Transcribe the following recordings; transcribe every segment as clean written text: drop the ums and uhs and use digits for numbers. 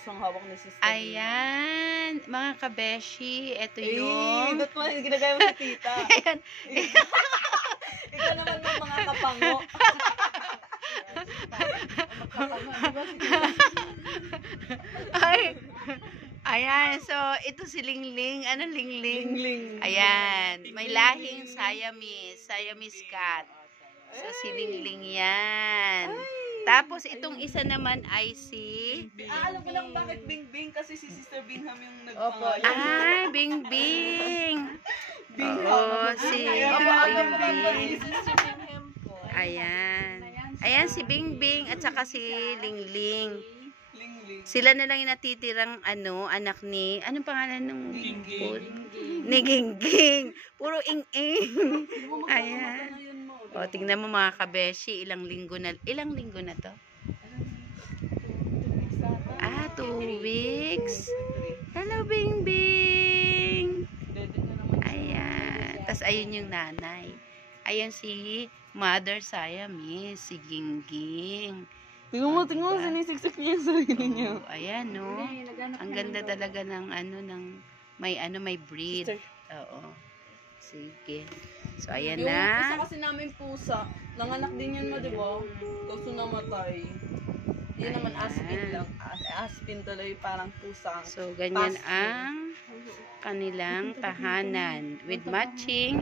isang hawak na sister. Ayan, mga kabeshi, ito yung... ba't mo ginagaya mo si tita? Ayan. Ikaw naman ng mga kapango. Ay, ayan, so ito si Lingling. Ano Lingling? Lingling. Ayan, may lahing Siamese cat. So si Lingling yan. Tapos itong isa naman ay si... Alam ko lang bakit Bingbing kasi si Sister Bingham yung nagpangalan. Ay, Bingbing. Oo, si Bingbing. Ayan. Ayan si Bingbing at saka si Lingling. Sila na lang yung natitirang anak ni... Anong pangalan ng... Ni Gingging. Puro ing-ing. Ayan. O, tingnan mo mga kabeshi, ilang linggo na to? 2 weeks. Hello, Bingbing. Ayan. Tapos, ayun yung nanay. Ayan si Mother Siamese, si Gingging. Tingnan mo, sinisiksik niya yung sarili niya. Ayan, no? Ang ganda talaga ng may breed. Oo. Sige. So, ayan yung na. Yung isa kasi namin pusa, nanganak din yun di ba? Kaso namatay. Yun naman Aspin lang. Aspin tuloy, parang pusa. So, ganyan ang kanilang tahanan with matching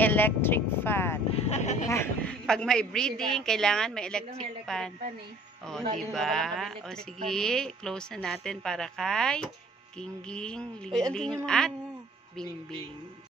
electric fan. Pag may breeding, kailangan may electric fan. O, diba? O, sige. Close na natin para kay Gingging, Lingling, at Bingbing.